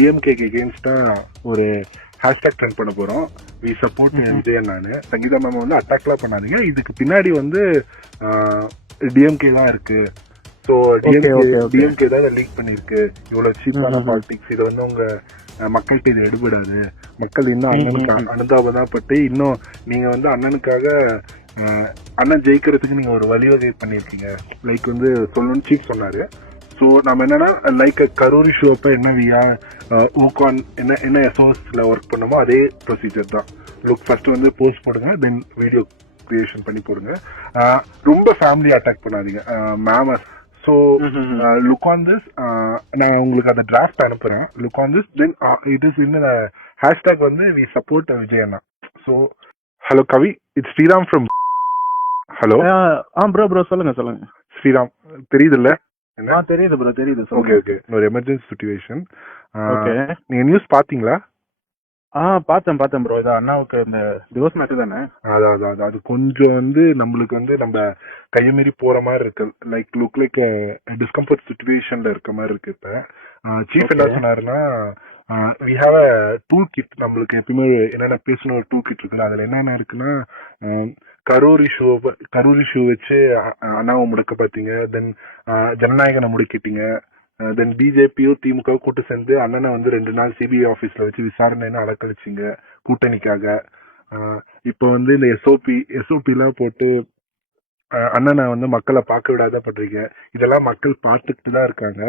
டிஎம்கேக்கு எகெயின்ஸ்டா ஒரு ஹேஷ்டாக் ட்ரெண்ட் பண்ண போறோம். We support Vijay. நானு சங்கீதா மேம் வந்து அட்டாக்லாம் பண்ணாதீங்க, இதுக்கு பின்னாடி வந்து டிஎம்கே தான் இருக்கு. ஸோ டிஎம்கே தான் இதை லீக் பண்ணிருக்கு. இவ்வளவு சீப்பான பாலிடிக்ஸ், இதை வந்து உங்க மக்கள்கிட்ட இது எடுபடாது. மக்கள் இன்னும் அண்ணனுக்கு அனுதாபம் பட்டு இன்னும் நீங்க வந்து அண்ணனுக்காக அண்ணன் ஜெயிக்கிறதுக்கு நீங்க ஒரு வழிவகை பண்ணிருக்கீங்க லைக் வந்து சொல்லணும்னு சீஃப் சொன்னாரு. ஸோ நம்ம என்னன்னா லைக் கரூர் இஷ்யூ அப்ப என்ன வியா ஊகான் என்ன எஸ்ஓஎஸ்ல ஒர்க் பண்ணமோ அதே ப்ரொசீஜர் தான். லுக் ஃபர்ஸ்ட் வந்து போஸ்ட் போடுங்க, தென் வீடியோ கிரியேஷன் பண்ணி போடுங்க. ரொம்ப ஃபேமிலி அட்டாக் பண்ணாதீங்க ma'am. So look on this, நான் உங்களுக்கு அந்த டிராஃப்ட் அனுப்புறேன். Look on this, then it is in hashtag வந்து வி சப்போர்ட் விஜய் அண்ணா. So hello Kavi, it's Sriram from. Hello bro சொல்லுங்க சொல்லுங்க. ஸ்ரீராம் தெரியுதுல்ல? தெரியுது ப்ரோ, தெரியுது. ஓகே ஓகே, ஒரு எமர்ஜென்சி சிச்சுவேஷன். நீங்க நியூஸ் பாத்தீங்களா? பார்த்தேன் ப்ரோ. இது அண்ணாவுக்கு இந்த டிவோர்ஸ் மேட்டர் தானே? அதான் அது கொஞ்சம் வந்து நம்மளுக்கு வந்து நம்ம கையமீறி போற மாதிரி இருக்கு. லுக் லைக் டிஸ்கம்ஃபர்ட் சிச்சுவேஷன்ல இருக்க மாதிரி இருக்கு. இப்ப சீஃப் என்ன சொன்னாருன்னா, we have a tool kit. நம்மளுக்கு எப்பயுமே என்னென்ன பேசணும் ஒரு டூல் கிட் இருக்குல்ல, அதுல என்னென்ன இருக்குன்னா கரூர் இஷ்யூ வச்சு அண்ணாவை முடக்க பாத்தீங்க, தென் ஜனநாயகனை முடக்கிட்டீங்க, தென் பிஜேபியோ திமுக கூட்டு சேர்ந்து அண்ணனை வந்து 2 நாள் சிபிஐ ஆபீஸ்ல வச்சு விசாரணைன்னு அடக்கழிச்சிங்க கூட்டணிக்காக. இப்போ வந்து இந்த எஸ்ஓபி எல்லாம் போட்டு அண்ணனை வந்து மக்களை பார்க்க விடாத பண்றீங்க. இதெல்லாம் மக்கள் பார்த்துக்கிட்டு தான் இருக்காங்க.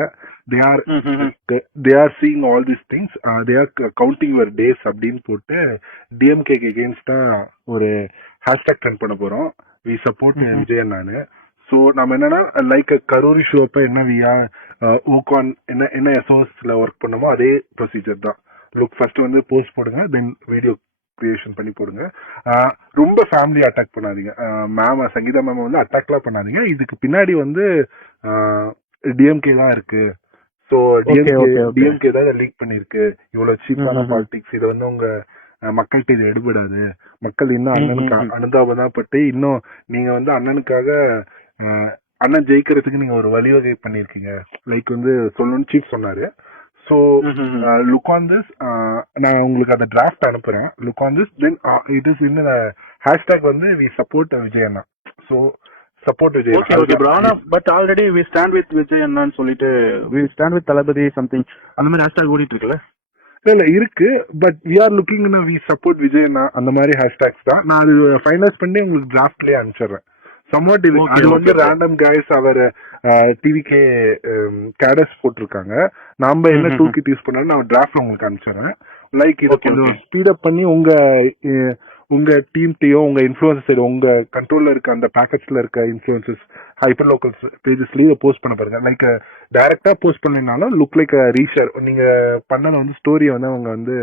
They are seeing all these things, they are counting your days அப்படின்னு போட்டு டிஎம்கேக்கு எகெயின்ஸ்டா ஒரு ஹேஷ்டாக் ட்ரெண்ட் பண்ண போறோம். We support Vijay. நானு ஸோ நம்ம என்னன்னா லைக் கரூர் இஷ்யூ அப்ப என்ன வியா ஊகான் என்ன எஸ்ஓஎஸ்ல ஒர்க் பண்ணமோ அதே ப்ரொசீஜர் தான். லுக் ஃபர்ஸ்ட் வந்து போஸ்ட் போடுங்க, தென் வீடியோ கிரியேஷன் பண்ணி போடுங்க. ரொம்ப ஃபேமிலி அட்டாக் பண்ணாதீங்க மேம். சங்கீதா மேம் வந்து அட்டாக்லாம் பண்ணாதீங்க, இதுக்கு பின்னாடி வந்து டிஎம்கே தான் இருக்கு. ஸோ டிஎம்கே தான் இதை லீக் பண்ணிருக்கு. இவ்வளவு சீப்பான பாலிடிக்ஸ், இதை வந்து உங்க மக்கள்கிட்ட இது எடுபடாது. மக்கள் இன்னும் அண்ணனுக்கு அனுதாபம் பட்டு இன்னும் நீங்க வந்து அண்ணனுக்காக அண்ணன் ஜெயிக்கிறதுக்கு நீங்க ஒரு வழிவகை பண்ணிருக்கீங்க லைக் வந்து சொல்லணும்னு சீஃப் சொன்னாரு. ஸோ லுக் ஆன் திஸ், நான் உங்களுக்கு அந்த டிராஃப்ட் அனுப்புறேன். Look on this, then it is in hashtag வந்து வி சப்போர்ட் விஜய் அண்ணா. So support Vijay. Okay bro. ஆனா but already we stand with Vijay அண்ணான்னு சொல்லிட்டு we stand with Thalapathy something அந்த மாதிரி ஹேஷ்டாக் ஓடிட்டு இருக்குல்ல? இல்ல இருக்கு, but we are looking we support விஜய்னா அந்த மாதிரி ஹேஷ்டாக்ஸ் தான். நான் அது ஃபைனலைஸ் பண்ணி உங்களுக்கு டிராஃப்ட்லயே அனுப்பிச்சிடுறேன். சம்வாட் அது வந்து ரேண்டம் கைஸ் அவர் டிவிகே கேடஸ் போட்டிருக்காங்க. நாம என்ன டூல் கிட் யூஸ் பண்ணாலும் நான் டிராஃப்ட் உங்களுக்கு அனுப்பிச்சிடுறேன். லைக் இதை கொஞ்சம் ஸ்பீடப் பண்ணி உங்க டீம்டையோ உங்க இன்ஃபுளுசர்ஸ் உங்க கண்ட்ரோல்ல இருக்க அந்த பேக்கெட்ஸ்ல இருக்க இன்ஃபுளுசர்ஸ் ஹைப்பர் லோக்கல் பேஜஸ்லயே போஸ்ட் பண்ண பாருங்க. லைக் டைரக்டா போஸ்ட் பண்ணனாலும் லுக் லைக் ரீஷேர். நீங்க பண்ணத வந்து ஸ்டோரியை வந்து அவங்க வந்து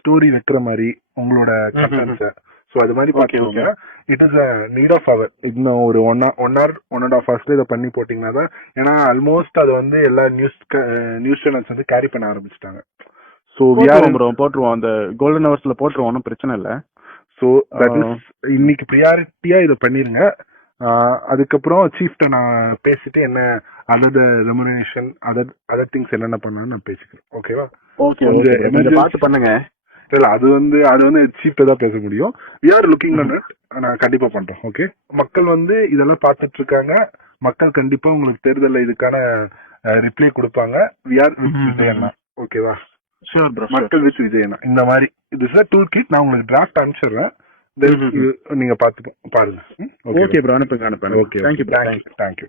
ஸ்டோரி வைக்கிற மாதிரி உங்களோட கண்டென்ட்ஸை. ஸோ அது மாதிரி பாத்துக்கோங்க. It is a need of hour. இன்னும் ஒரு 1 hour 1.5 hours இதை பண்ணி போட்டீங்கன்னா தான். ஏன்னா ஆல்மோஸ்ட் அது வந்து எல்லா நியூஸ் சேனல்ஸ் வந்து கேரி பண்ண ஆரம்பிச்சிட்டாங்க. ஸோ போட்டுருவோம், அந்த கோல்டன் ஹவர்ஸ்ல போட்டுருவோம், ஒன்றும் பிரச்சனை இல்லை. ஸோ தட் இஸ் இன்னைக்கு ப்ரியாரிட்டியா இதை பண்ணிருங்க. அதுக்கப்புறம் சீஃப்ட நான் பேசிட்டு என்ன அதர் ரெமுனரேஷன் அதர் திங்ஸ் என்னென்ன பண்ணான்னு நான் பேசிக்கிறேன். ஓகேவா? பார்த்து பண்ணுங்க. இல்ல அது வந்து சீஃப்ட தான் பேச முடியும். We are looking at it. நான் கண்டிப்பா பண்றோம். ஓகே, மக்கள் வந்து இதெல்லாம் பார்த்துட்டு இருக்காங்க. மக்கள் கண்டிப்பா உங்களுக்கு தேர்தல்ல இதுக்கான ரிப்ளை கொடுப்பாங்க. வி ஆர் வித் விஜய் அண்ணா. ஓகேவா? மக்கள் வித் விஜய் அண்ணா. இந்த மாதிரி இது இஸ் டூல் கிட். நான் உங்களுக்கு டிராஃப்ட் அனுப்பிச்சிடுறேன். நீங்க பாருங்க. ஓகே ப்ரோ, அனுப்புங்க. Okay, thank you.